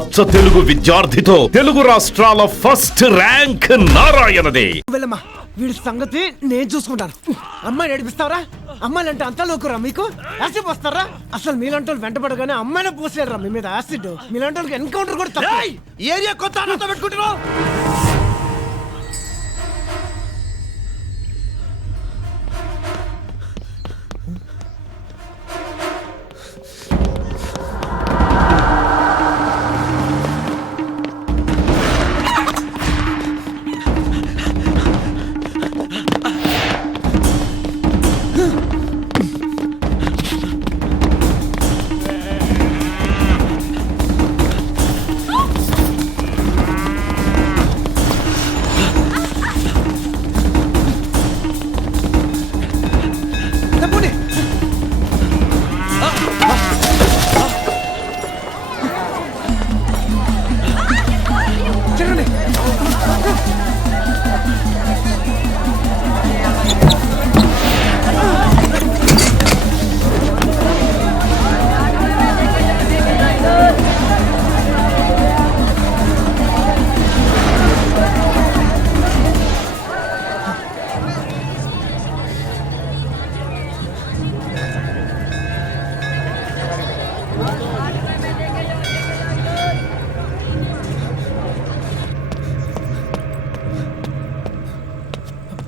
అచ్చ తెలుగు విద్యార్థితో తెలుగు రాష్ట్రాల first rank నారాయణదే. వీడి సంగతి నేను చూసుకుంటాను. అమ్మాయిని ఏడిపిస్తావరా? అమ్మాయిలు అంటే అంతా లోకురా మీకు? యాసిడ్ పోస్తారా? అసలు మీలాంటి వాళ్ళు వెంటబడగానే అమ్మాయినే పోసారా మీ మీద యాసిడ్? మీలాంటి వాళ్ళకి ఎన్కౌంటర్ కూడా తప్ప. ఏరియా కొత్త పెట్టుకుంటున్నావు.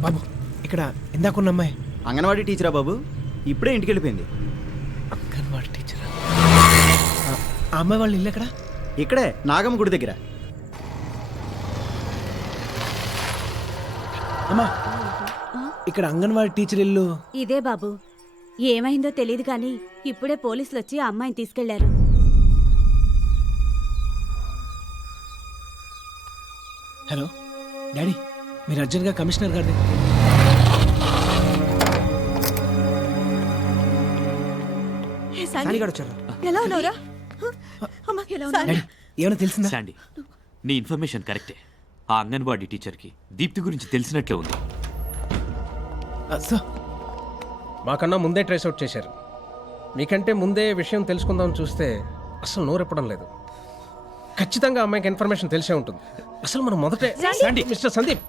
బాబు, ఇక్కడ ఇందాకున్న అమ్మాయి అంగన్వాడీ టీచరా బాబు? ఇప్పుడే ఇంటికి వెళ్ళిపోయింది. అంగన్వాడీ టీచరా? ఆ అమ్మాయి వాళ్ళ ఇల్లు ఎక్కడ? ఇక్కడే నాగమ్మ గుడి దగ్గర. అమ్మా, ఇక్కడ అంగన్వాడీ టీచర్ ఇల్లు ఇదే బాబు. ఏమైందో తెలియదు కానీ ఇప్పుడే పోలీసులు వచ్చి ఆ అమ్మాయిని తీసుకెళ్లారు. హలో డాడీ, మీరు అర్జెంట్గా కమిషనర్ గారి ఎలా ఉన్నావురా? ఏమైనా తెలిసిందా? శాండీ, నీ ఇన్ఫర్మేషన్ కరెక్టే. ఆ అంగన్వాడీ టీచర్కి దీప్తి గురించి తెలిసినట్లే ఉంది. సార్, మాకన్నా ముందే ట్రేస్ అవుట్ చేశారు. మీకంటే ముందే విషయం తెలుసుకుందామని చూస్తే అసలు నోరెప్పడం లేదు. ఖచ్చితంగా అమ్మాయికి ఇన్ఫర్మేషన్ తెలిసే ఉంటుంది. అసలు మనం మొదటే మిస్టర్ సందీప్,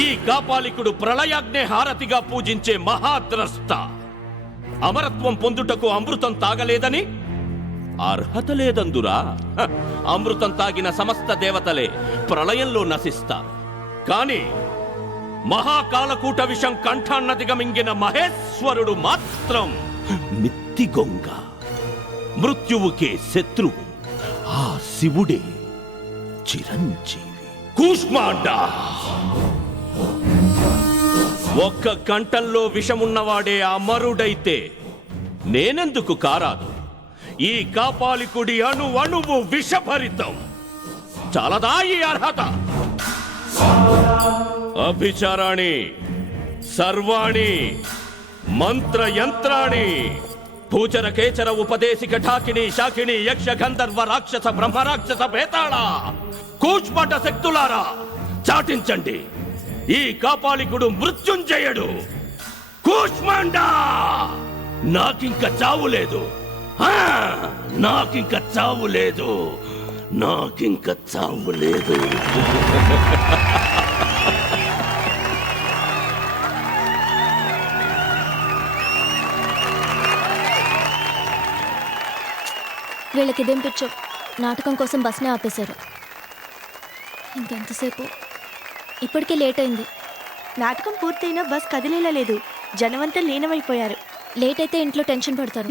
ఈ కాపాలికుడు ప్రళయాగ్నే హారతిగా పూజించే మహాద్రష్ట. అమరత్వం పొందుటకు అమృతం తాగలేదని అర్హత లేదందురా. అమృతం తాగిన సమస్త దేవతలే ప్రళయంలో నశిస్తారు. కాని మహాకాలకూట విషం కంఠాన్నదిగా మింగిన మహేశ్వరుడు మాత్రం మిత్తిగొంగ, మృత్యువుకే శత్రువు. ఆ శివుడే చిరంజీవి. కూష్మాండ ఒక్క కంఠంలో విషమున్నవాడే అమరుడైతే నేనెందుకు కారాదు? ఈ కాపాలికుడి అణువు విషభరితం. చాలదా ఈ అర్హత? అభిచారాణి సర్వాణి మంత్ర యంత్రాణి భూచర కేచర ఉపదేశిక ఠాకిని శాకిని యక్ష గంధర్వ రాక్షస బ్రహ్మరాక్షస భేతాళ కూష్మట శక్తులారా చాటించండి. ఈ కాపాలికుడు మృత్యుంజయుడు. కూష్మాండా, నాకింక చావు లేదు. నాకింక చావు లేదు. నాకింక చావు లేదు. వీళ్ళకిదేం పిచ్చో, నాటకం కోసం బస్నే ఆపేశారు. ఇంకెంతసేపు? ఇప్పటికే లేట్ అయింది. నాటకం పూర్తయినా బస్ కదిలేలా లేదు. జనమంతా లీనమైపోయారు. లేట్ అయితే ఇంట్లో టెన్షన్ పడతారు.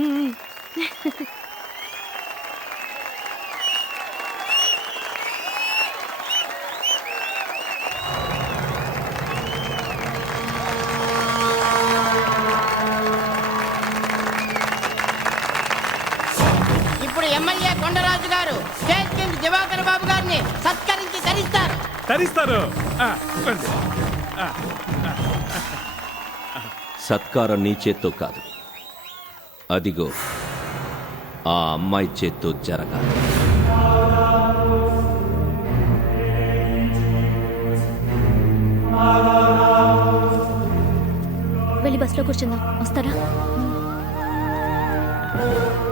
ఇప్పుడు ఎమ్మెల్యే కొండరాజు గారు స్టేట్ కింగ్ దివాకర్ బాబు గారిని సత్కరించి తరిస్తారు. సత్కారం నీ చేత్తో కాదు, అదిగో ఆ అమ్మాయి చేత్తో జరగాలి. కూర్చుందాం. వస్తారా?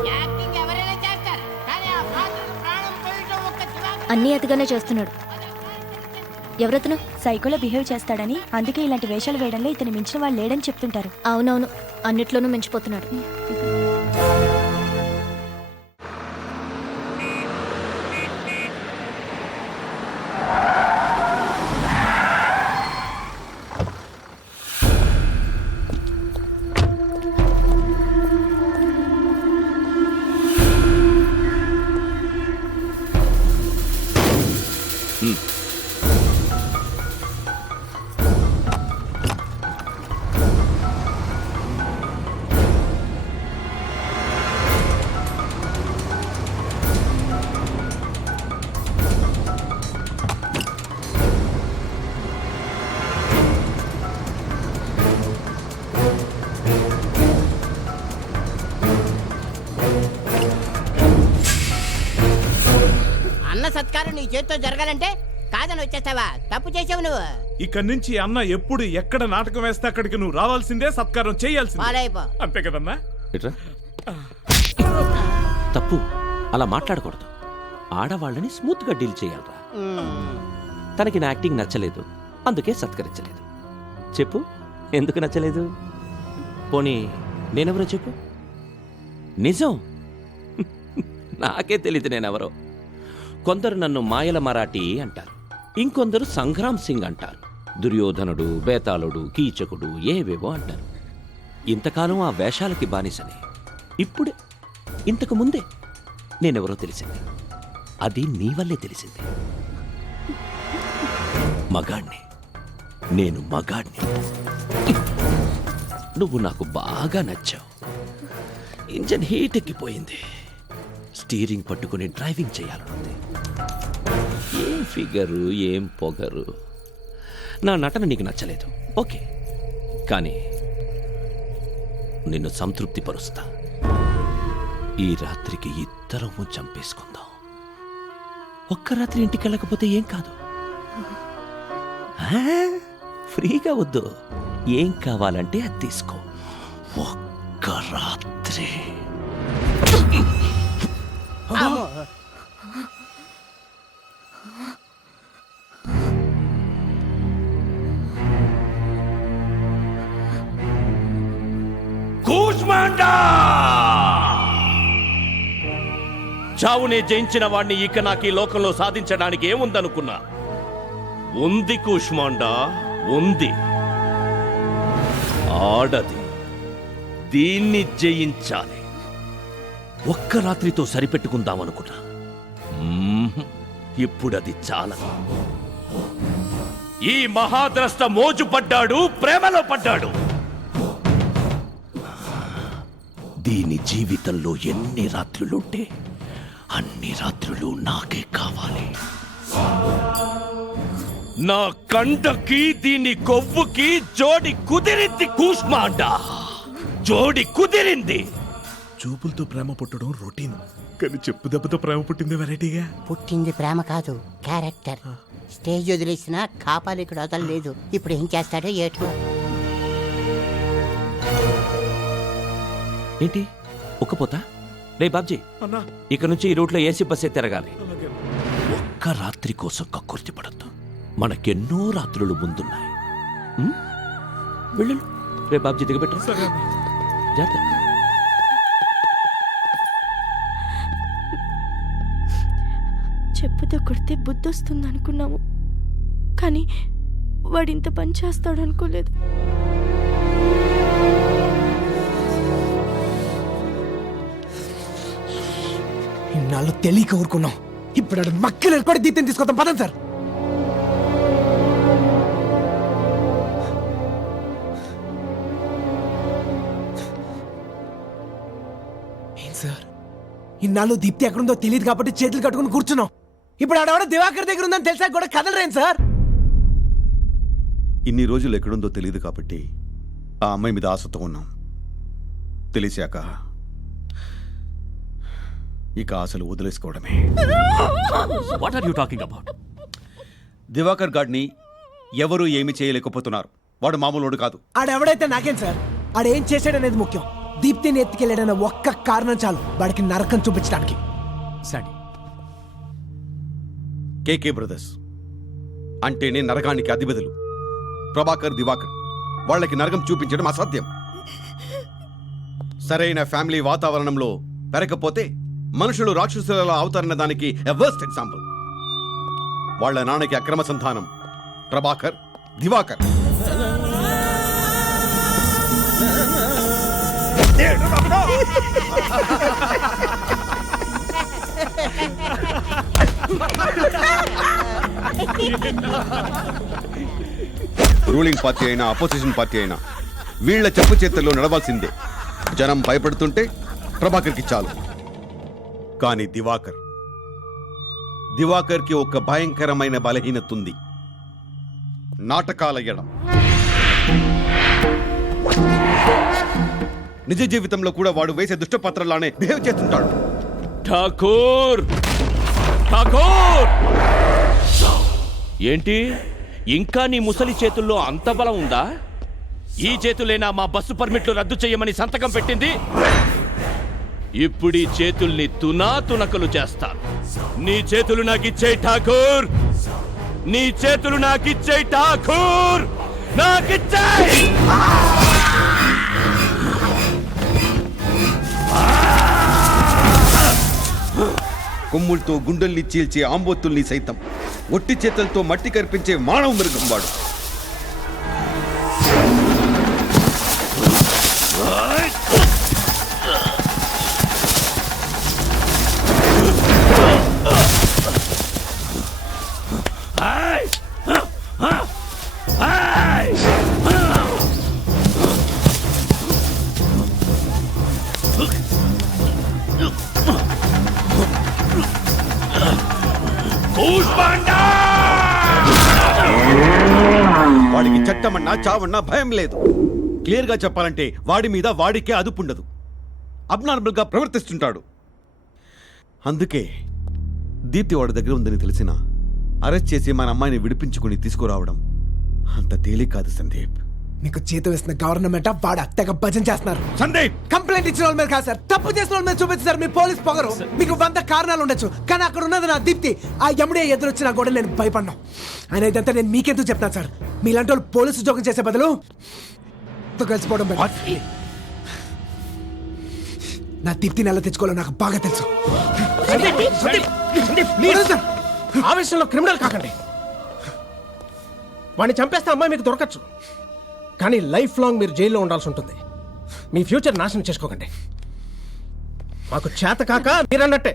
యాక్టింగ్ ఎవరైనా చేస్తారు కానీ ఆ పాత్రకు ప్రాణం పోయటం ఒక్క దివాకర్ అన్నీ అతిగానే చేస్తున్నాడు. ఎవరతను? సైకోలో బిహేవ్ చేస్తాడని, అందుకే ఇలాంటి వేషాలు వేయడంలో ఇతని మించిన వాళ్ళు లేడని చెప్తుంటారు. అవునవును, అన్నిట్లోనూ మించిపోతున్నాడు. అన్న సత్కారం నీ చేత్తో జరగాలంటే కాదని వచ్చేస్తావా? తప్పు చేసావు నువ్వు. ఇక్కడి నుంచి అన్న ఎప్పుడు ఎక్కడ నాటకం వేస్తే అక్కడికి నువ్వు రావాల్సిందే, సత్కారం చేయాల్సిందే. పాలైపో. అంతే కదన్నా? ఇట్రా. తప్పు అలా మాట్లాడకూడదు. ఆడవాళ్ళని స్మూత్గా డీల్ చేయాలరా. తనకి నా యాక్టింగ్ నచ్చలేదు, అందుకే సత్కరించలేదు. చెప్పు, ఎందుకు నచ్చలేదు? పోనీ నేనెవరో చెప్పు. నిజం నాకే తెలియదు నేనెవరో. కొందరు నన్ను మాయల మరాఠీ అంటారు, ఇంకొందరు సంగ్రామ్ సింగ్ అంటారు, దుర్యోధనుడు, బేతాళుడు, కీచకుడు, ఏవేవో అంటారు. ఇంతకాలం ఆ వేషాలకి బానిసనే. ఇప్పుడే, ఇంతకు ముందే నేనెవరో తెలిసింది. అది నీ వల్లే తెలిసింది. మగాణ్ణి, నేను మగాణ్ణి. నువ్వు నాకు బాగా నచ్చావు. ఇంజన్ హీట్ ఎక్కిపోయింది. స్టీరింగ్ పట్టుకుని డ్రైవింగ్ చేయాలనుంది. ఏం ఫిగరు, ఏం పొగరు. నా నటన నీకు నచ్చలేదు, ఓకే, కానీ నిన్ను సంతృప్తిపరుస్తా. ఈ రాత్రికి ఇద్దరము చంపేసుకుందాం. ఒక్క రాత్రి ఇంటికి వెళ్ళకపోతే ఏం కాదు. ఆ? ఫ్రీగా వద్దు, ఏం కావాలంటే అది తీసుకో. ఒక్క రాత్రి. చావునే జయించిన వాణ్ణి ఇక నాకు ఈ లోకంలో సాధించడానికి ఏముందనుకున్నా? ఉంది కూష్మాండా, ఉంది. ఆడది, దీన్ని జయించాలి. ఒక్క రాత్రితో సరిపెట్టుకుందామనుకున్నా. ఇప్పుడది చాలదు. ఈ మహాద్రష్ట మోజు పడ్డాడు, ప్రేమలో పడ్డాడు. దీని జీవితంలో ఎన్ని రాత్రులుంటే అన్ని రాత్రులు నాకే కావాలి. నా కండకి దీని కొవ్వుకి జోడి కుదిరింది కూష్మాండా, జోడి కుదిరింది. చూపులతో ప్రేమ పుట్టడం రొటీన్, కానీ చెప్పు దెబ్బతో ప్రేమ పుట్టింది వెరైటీగా. పుట్టింది ప్రేమ కాదు, క్యారెక్టర్. స్టేజ్ వదిలేసినా కాపాలికుడు వదలలేదు. ఇప్పుడు ఏం చేస్తాడో ఏటో. ఏంటి ఒక్కపోతా? రే బాబ్జీ, అన్నా, ఇక నుంచి ఈ రూట్లో ఏసీ బస్సే తిరగాలి. ఒక్క రాత్రి కోసం కక్కుర్తి పడద్దు. మనకెన్నో రాత్రులు ముందున్నాయి. వెళ్ళు. రే బాబ్జీ దిగబెట్టు. సరే అన్నా. జాగ్రత్త. చెప్పుతో కొడితే బుద్ధి వస్తుంది అనుకున్నాము, కానీ వాడింత పని చేస్తాడు అనుకోలేదు. ఇన్నాళ్ళు తెలియక ఊరుకున్నాం. ఇప్పుడు ఆడు మక్కలు ఏర్పడి దీప్తిని తీసుకొద్దాం. పదండి సార్. ఏం సార్, ఇన్నాళ్ళు దీప్తి ఎక్కడుందో తెలియదు కాబట్టి చేతులు కట్టుకుని కూర్చున్నాం. ఇప్పుడు ఆడవాడ దివాకర్ దగ్గర ఉందని తెలిసా కూడా కదలరేం సార్? ఇన్ని రోజులు ఎక్కడుందో తెలియదు కాబట్టి ఆ అమ్మాయి మీద ఆశతో ఉన్నాం. తెలిసాక ఇక ఆశలు వదిలేసుకోవడమే. What are you talking about? Diwakar గాడిని ఎవరూ ఏమీ చేయలేకపోతున్నారు. వాడు మామూలుడు కాదు. ఆడెవడైతే నాకేం సార్, ఆడేం చేశాడనేది ముఖ్యం. దీప్తిని ఎత్తుకెళ్ళాడన్న ఒక్క కారణం చాలు వాడికి నరకం చూపించడానికి. సరే కేకే బ్రదర్స్ అంటేనే నరకానికి అధిపతులు. ప్రభాకర్, దివాకర్ వాళ్ళకి నరకం చూపించడం అసాధ్యం. సరైన ఫ్యామిలీ వాతావరణంలో పెరగకపోతే మనుషులు రాక్షసులలో అవుతారన్న దానికి వర్స్ట్ ఎగ్జాంపుల్. వాళ్ళ నాన్నకి అక్రమ సంతానం ప్రభాకర్, దివాకర్. రూలింగ్ పార్టీ అయినా అపోజిషన్ పార్టీ అయినా వీళ్ళ చెప్పు చేతుల్లో నడవాల్సిందే. జనం భయపడుతుంటే ప్రభాకర్కి చాలు. కానీ దివాకర్కి ఒక భయంకరమైన బలహీనత ఉంది. నాటకాల ఎడం. నిజ జీవితంలో కూడా వాడు వేసే దుష్టపత్రలానే బిహేవ్ చేస్తుంటాడు. ఠాకూర్ ఠాకూర్ ఏంటి ఇంకా నీ ముసలి చేతుల్లో అంత బలం ఉందా? ఈ చేతులేనా మా బస్సు పర్మిట్లు రద్దు చేయమని సంతకం పెట్టింది? ఇప్పుడు ఈ చేతుల్ని తునాతునకలు చేస్తాను. నీ చేతులు నాకిచ్చేయి ఠాకూర్, నీ చేతులు నాకిచ్చేయి ఠాకూర్, నాకిచ్చేయి. కొమ్ములతో గుండెల్ని చీల్చే ఆంబోతుల్ని సైతం ఒట్టి చేతులతో మట్టి కరిపించే మానవ మృగం వాడు. వాడికి చట్టమన్నా చావన్నా భయం లేదు. క్లియర్ గా చెప్పాలంటే వాడి మీద వాడికే అదుపుండదు. అబ్నార్మల్ గా ప్రవర్తిస్తుంటాడు. అందుకే దీప్తి వాడి దగ్గర ఉందని తెలిసిన అరెస్ట్ చేసి మన అమ్మాయిని విడిపించుకుని తీసుకురావడం అంత తేలిక కాదు సందీప్. మీకు జీతం ఇస్తున్న గవర్నమెంట్ వాడు తెగ భజన చేస్తున్నారు. సందీప్ కంప్లైంట్ ఇచ్చిన వాళ్ళ మీద కాదు సార్, తప్పు చేసిన వాళ్ళ మీద చూపించారు మీ పోలీస్ పొగరు. మీకు 100 కారణాలు ఉండొచ్చు, కానీ అక్కడ ఉన్నది నా దీప్తి. ఆ ఎముడే ఎదురొచ్చినా కూడా నేను భయపడ్డా. ఆయన ఇదంతా నేను మీకెందుకు చెప్తాను సార్? మీలాంటి వాళ్ళు పోలీసు ఉద్యోగం చేసే బదులు కలిసిపోవడం better. నా దీప్తిని ఎలా తెచ్చుకోవాలో నాకు బాగా తెలుసు. ఆవేశంలో క్రిమినల్ కాకండి. వాడిని చంపేస్తే అమ్మాయి మీకు దొరకచ్చు, కానీ లైఫ్ లాంగ్ మీరు జైల్లో ఉండాల్సి ఉంటుంది. మీ ఫ్యూచర్ నాశనం చేసుకోకండి. మాకు చేత కాక మీరన్నట్టే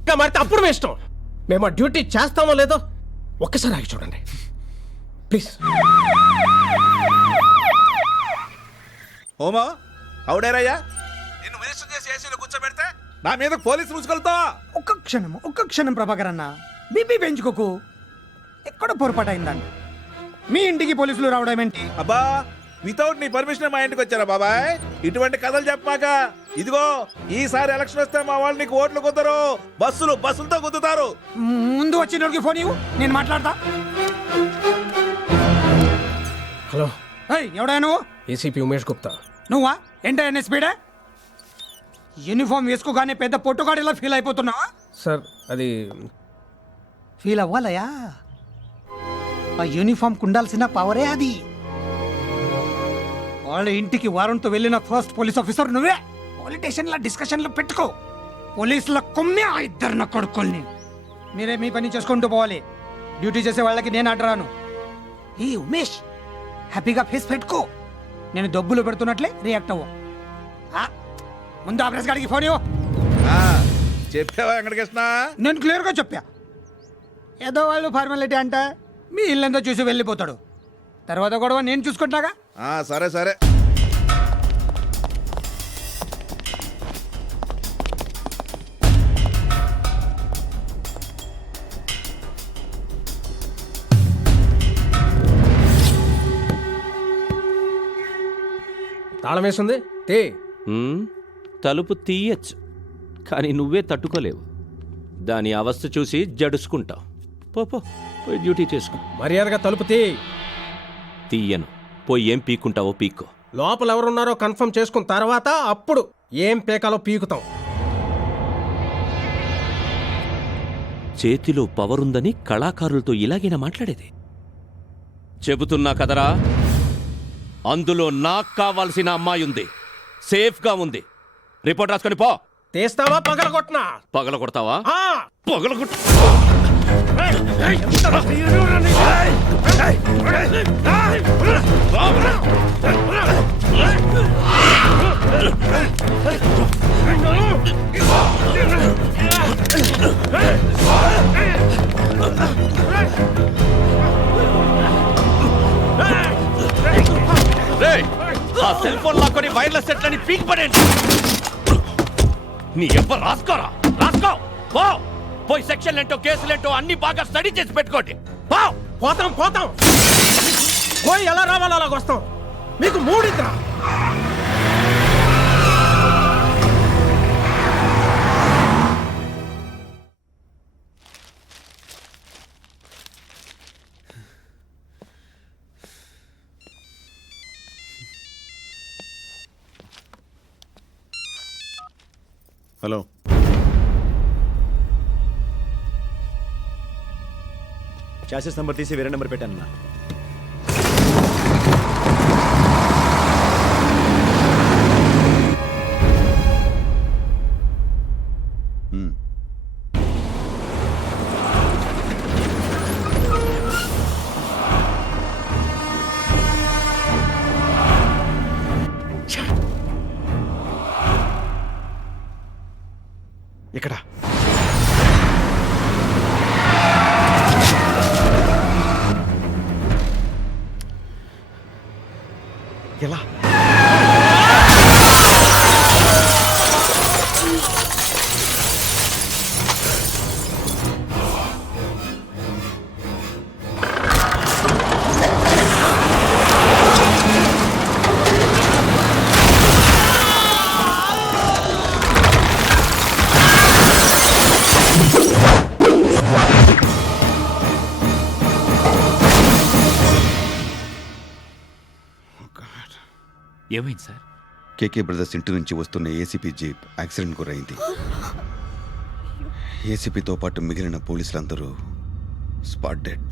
ఇంకా మారితే అప్పుడు మీ ఇష్టం. మేము ఆ డ్యూటీ చేస్తామో లేదో ఒక్కసారి ఆగి చూడండి ప్లీజ్. హోమా అవుడారయ్యా, నిన్ను మినిస్టర్ చేసి ఏసీలో కూర్చోబెడితే నా మీద పోలీసు ముసుగులతో. ఒక్క క్షణం ప్రభాకర్ అన్న, బీపీ పెంచుకోకు. ఎక్కడ పొరపాటు అయిందండి? మీ ఇంటికి పోలీసులు రావడం ఏంటి? అబ్బా, వితౌట్ నీ పర్మిషన్ మా ఇంటికి వచ్చారా బాబాయ్? ఇటువంటి కథలు చెప్పమాక. ఇదిగో ఈసారి ఎలక్షన్ వస్తే మా వాళ్ళు నీకు ఓట్లు కుదరు, బస్సులతో కుదుతారు. ముందు వచ్చినోడికి ఫోన్ ఇవ్వు, నేను మాట్లాడతా. హలో, ఎవడా నువ్వు? ఏసీపీ ఉమేష్ గుప్తా. నువ్వా? ఏంటనే స్పీడే? యూనిఫామ్ వేసుకోగానే పెద్ద పొట్టుగాడిలా ఫీల్ అయిపోతున్నావా? సార్ అది ఫీల్ అవ్వాలయా? ఆ యూనిఫామ్ కుండాల్సిన పవరే అది. వాళ్ళ ఇంటికి వారంతో వెళ్ళిన ఫస్ట్ పోలీస్ ఆఫీసర్ నువ్వే. పొలిటీషియన్ల డిస్కషన్లు పెట్టుకో. పోలీసుల కొమ్మే ఆ ఇద్దరు నా కొడుకుల్ని. మీరే మీ పని చేసుకుంటూ పోవాలి. డ్యూటీ చేసే వాళ్ళకి నేను అడ్రాను. ఈ ఉమేష్, హ్యాపీగా ఫేస్ పెట్టుకో. నేను డబ్బులు పెడుతున్నట్లే రియాక్ట్ అవ్వు. ముందు ఆఫీస్ గారికి ఫోన్ ఇవ్వు. చెప్పావా వెంకటకృష్ణ? నేను క్లియర్గా చెప్పా. ఏదో వాళ్ళు ఫార్మాలిటీ అంటే మీ ఇల్లంతా చూసి వెళ్ళిపోతాడు. తర్వాత గొడవ నేను చూసుకుంటాగా. సరే సరే. తాళం వేస్తుంది తే. తలుపు తీయచ్చు, కానీ నువ్వే తట్టుకోలేవు. దాని అవస్థ చూసి జడుసుకుంటావు. పోయి డ్యూటీ చేసుకో. మర్యాదగా తలుపు తీ. తీయను. పోయి ఏం పీక్కుంటావో పీక్కో. లోపల ఎవరున్నారో కన్ఫర్మ్ చేసుకున్న తర్వాత అప్పుడు ఏం పేకాలో పీకుతాం. చేతిలో పవరుందని కళాకారులతో ఇలాగైనా మాట్లాడేది? చెబుతున్నా కదరా, అందులో నాకు కావాల్సిన అమ్మాయి ఉంది, సేఫ్గా ఉంది. రిపోర్ట్ రాసుకొని పో. తీస్తావా పగలగొట్టినా? పగలగొడతావా? పగలగొట్ట. ఆ సెల్ ఫోన్ లాక్కొని వైర్లెస్ సెట్లని పీక్ పడేయండి. నీ ఎవ్వరు రాసుకోరా, రాసుకో. పోయి సెక్షన్ ఏంటో కేసులేంటో అన్ని బాగా స్టడీ చేసి పెట్టుకోండి. పోతాం పోతాం, పోయి ఎలా రావాలో అలాగ వస్తాం. మీకు మూడిద్రా. హలో, చాసెస్ నెంబర్ తీసి వేరే నెంబర్ పెట్టానన్నా. ఇక్కడ ఎలా? ఏమైంది సార్? కేకే బ్రదర్స్ ఇంటి నుంచి వస్తున్న ఏసీపీ జీప్ యాక్సిడెంట్ గురైంది. ఏసీపీతో పాటు మిగిలిన పోలీసులందరూ స్పాట్ డెడ్.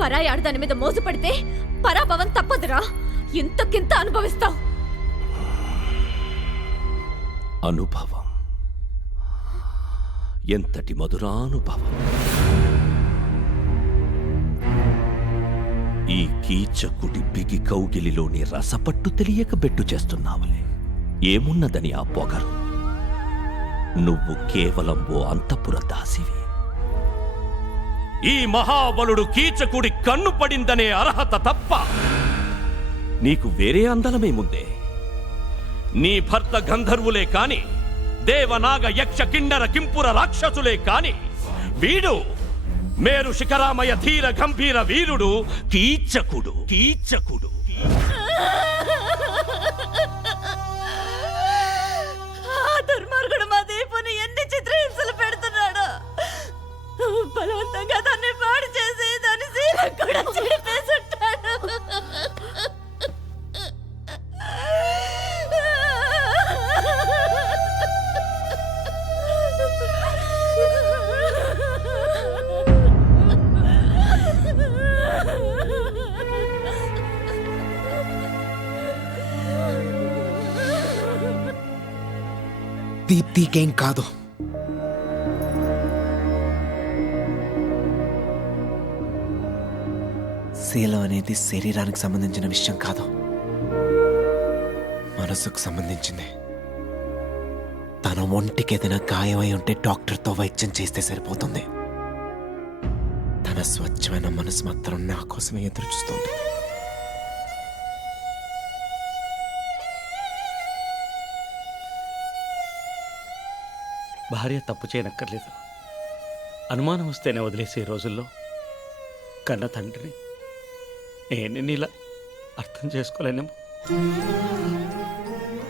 పరాయి ఆడదాని మీద మోసపడితే పరాభవం తప్పదురా. ఇంతకింత అనుభవిస్తావు. అనుభవం, ఎంతటి మధురానుభవం. ఈ కీచకుడి బిగి కౌగిలిలోని రసపట్టు తెలియక బెట్టు చేస్తున్నావులే. ఏమున్నదని ఆ పొగరు? నువ్వు కేవలం ఓ అంతఃపుర దాసివి. ఈ మహాబలుడు కీచకుడి కన్ను పడిందనే అర్హత తప్ప నీకు వేరే అందలమేముందే? నీ భర్త గంధర్వులే కాని, దేవనాగ యక్ష కిన్నర కింపుర రాక్షసులే కాని, వీడు మేరు శిఖరామయ ధీర గంభీర వీరుడు కీచకుడు. కీచకుడు దుర్మార్గుడు మా దీపుని ఎన్ని చిత్రహింసలు పెడుతున్నాడు. బలవంతంగా దాన్ని పాడు చేసి దాని శీలం కూడా చెడిపేసుంటాడు. దీప్తికేం కాదు. శీలం అనేది శరీరానికి సంబంధించిన విషయం కాదు, మనసుకు సంబంధించింది. తన ఒంటికి ఏదైనా గాయమై ఉంటే డాక్టర్తో వైద్యం చేస్తే సరిపోతుంది. తన స్వచ్ఛమైన మనసు మాత్రం నా కోసమే ఎదురు చూస్తుంది. భార్య తప్పు చేయనక్కర్లేదు, అనుమానం వస్తేనే వదిలేసే రోజుల్లో కన్న తండ్రిని నేను నీలా అర్థం చేసుకోలేనేమో.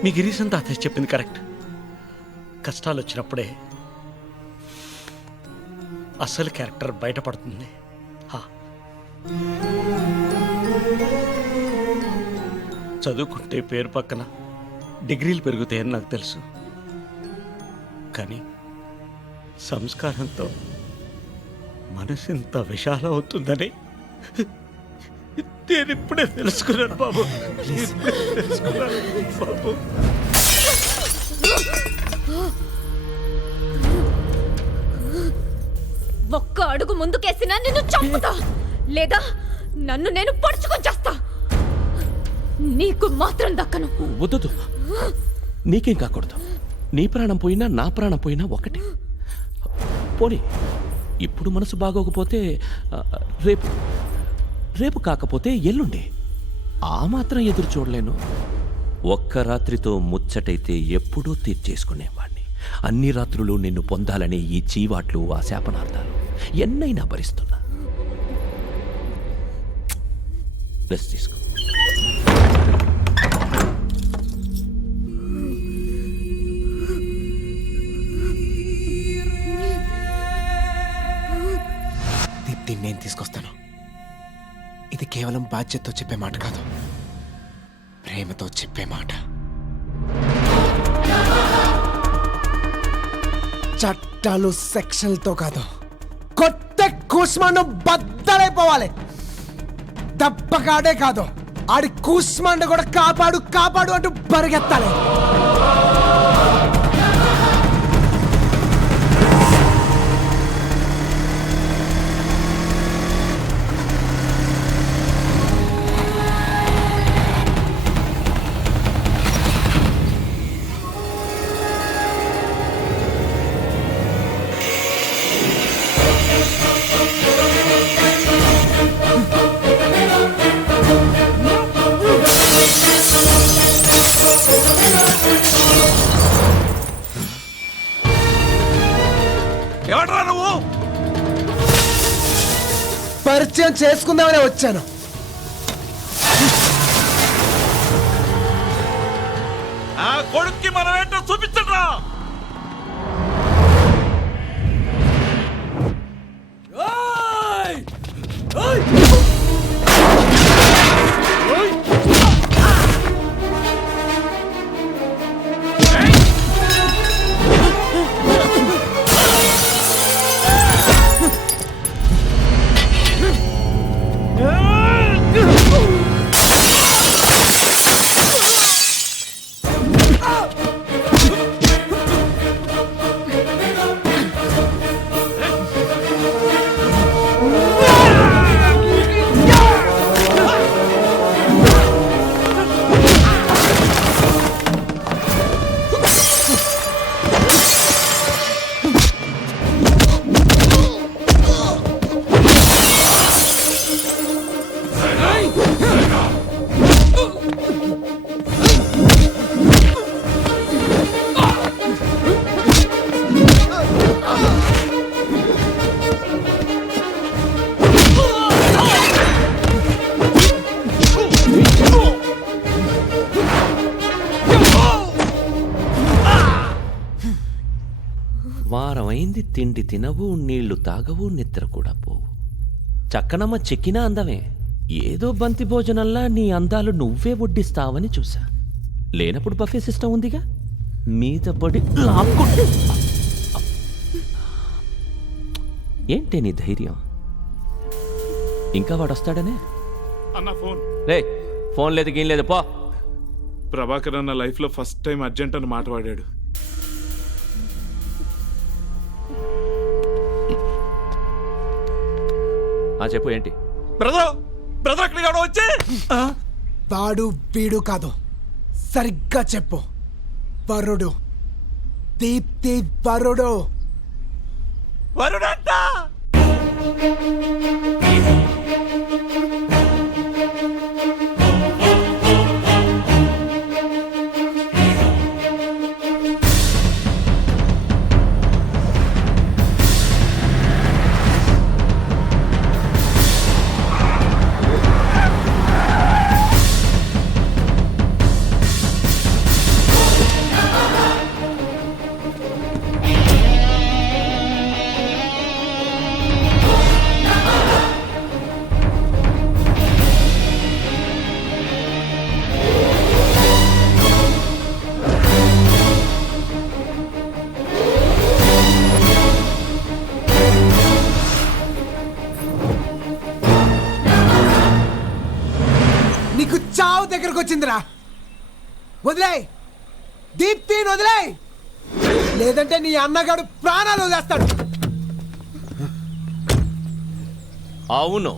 మీ గిరీశం తాతయ్య చెప్పింది కరెక్ట్. కష్టాలు వచ్చినప్పుడే అసలు క్యారెక్టర్ బయటపడుతుంది. చదువుకుంటే పేరు పక్కన డిగ్రీలు పెరుగుతాయని నాకు తెలుసు, కానీ సంస్కారంతో మనసు ఇంత విశాలం అవుతుందని నేను ఇప్పుడే తెలుసుకున్నాను బాబు. ఇప్పుడే తెలుసుకున్నాను బాబు. ఒక్క అడుగు ముందుకేసినా నిన్ను చంపుతా, లేదా నన్ను నేను పొడుచుకొని చేస్తా. నీకు మాత్రం దక్కను. వద్దు, నీకేం కాకూడదు. నీ ప్రాణం పోయినా నా ప్రాణం పోయినా ఒకటే. పోనీ ఇప్పుడు మనసు బాగోకపోతే రేపు, రేపు కాకపోతే ఎల్లుండి. ఆ మాత్రం ఎదురు చూడలేను. ఒక్క రాత్రితో ముచ్చటైతే ఎప్పుడూ తీర్చేసుకునేవాణ్ణి. అన్ని రాత్రులు నిన్ను పొందాలనే ఈ చీవాట్లు, ఆ శాపనార్థాలు ఎన్నైనా భరిస్తున్నా. రెస్ట్ తీసుకో. దీన్ని నేను తీసుకొస్తాను. ఇది కేవలం బాధ్యతతో చెప్పే మాట కాదు, ప్రేమతో చెప్పే మాట. చట్టాలు సెక్షన్లతో కాదు, కొత్త కూస్మాను బద్దలైపోవాలి. దెబ్బగాడే కాదు, ఆడి కూస్మాండ కూడా కాపాడు కాపాడు అంటూ పరిగెత్తాలి. ఎవడ్రా నువ్వు? పరిచయం చేసుకుందామనే వచ్చాను. ఆ కొడుక్కి మనం ఏంటో చూపించరా. వారమైంది తిండి తినవు, నీళ్లు తాగవు, నిద్ర కూడా పోవు. చక్కనమ్మ చెక్కినా అందమే. ఏదో బంతి భోజనంలా నీ అందాలు నువ్వే వడ్డిస్తావని చూసా. లేనప్పుడు బఫే సిస్టమ్ ఉందిగా, మీద పడి లాక్కుంటే. ఏంటి నీ ధైర్యం? ఇంకా వాడొస్తాడనే? అన్న ఫోన్. రే, ఫోన్ లేదు గీన్ లేదు, పో. ప్రభాకర్ అన్న లైఫ్ లో ఫస్ట్ టైం అర్జెంట్ అని మాట వాడాడు. చెప్పు ఏంటి? బ్రదర్ బ్రదర్ అక్కడ వచ్చే వాడు వీడు కాదు, సరిగ్గా చెప్పు. వరుడు, దీప్తి వరుడు. వరుడంట. నీకు చావు దగ్గరకు వచ్చిందిరా. వదిలేయ్, దీప్తిని వదిలేయ్, లేదంటే నీ అన్నగాడు ప్రాణాలు వదిలేస్తాడు. అవును,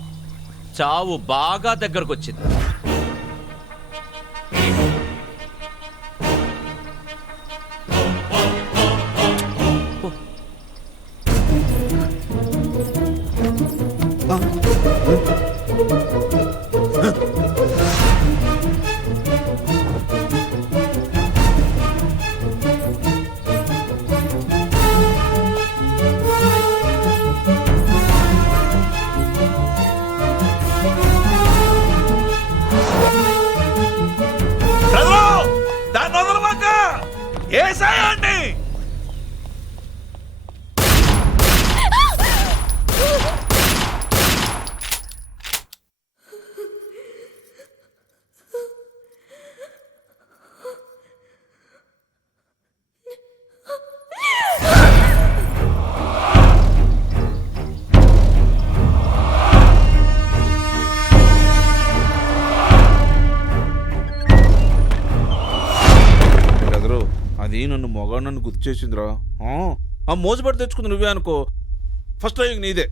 చావు బాగా దగ్గరకొచ్చింది. దాన్ని వదలమాక. ఏసాయండి. అది నన్ను మొగాడు నన్ను గుర్తు చేసిందిరా. ఆ మోసపడి తెచ్చుకుంది నువ్వే అనుకో. ఫస్ట్ టైం నీదే,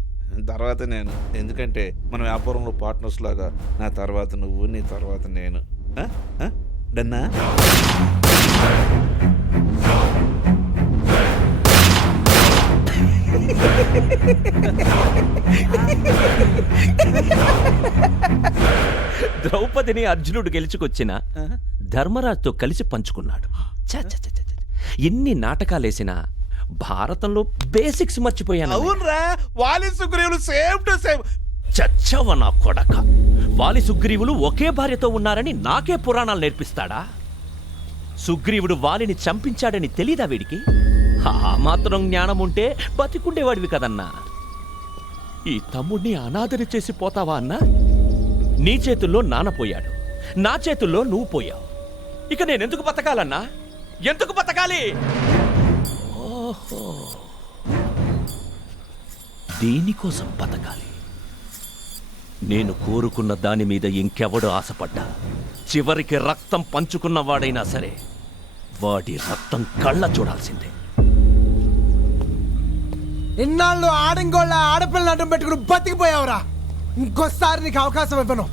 తర్వాత నేను. ఎందుకంటే మన వ్యాపారంలో పార్ట్నర్స్ లాగా నా తర్వాత నువ్వు, నీ తర్వాత నేను. డన్నా? ద్రౌపదిని అర్జునుడు గెలుచుకొచ్చిన ధర్మరాజుతో కలిసి పంచుకున్నాడు. ఎన్ని నాటకాలేసినా భారతంలో బేసిక్స్ మర్చిపోయాను. అవునరా, వాలి సుగ్రీవులు సేమ్ టు సేమ్. చచ్చవ నా కొడక. వాలి సుగ్రీవులు ఒకే భార్యతో ఉన్నారని నాకే పురాణాలు నేర్పిస్తాడా? సుగ్రీవుడు వాలిని చంపించాడని తెలీదా వీడికి? ఆ మాత్రం జ్ఞానం ఉంటే బతికుండేవాడివి కదన్నా. ఈ తమ్ముడిని అనాథని చేసి పోతావా అన్నా? నీ చేతుల్లో నాన్న పోయాడు, నా చేతుల్లో నువ్వు పోయావు. ఇక నేనెందుకు బతకాలన్నా? ఎందుకు బతకాలి? ఓహో, దీనికోసం బతకాలి. నేను కోరుకున్న దాని మీద ఇంకెవడు ఆశపడ్డా చివరికి రక్తం పంచుకున్నవాడైనా సరే వాడి రక్తం కళ్ళ చూడాల్సిందే. ఇన్నాళ్ళు ఆడంగోళ్ళ ఆడపిల్లలు అడ్డం పెట్టుకుని బతికిపోయావురా. ఇంకోసారి నీకు అవకాశం ఇవ్వను.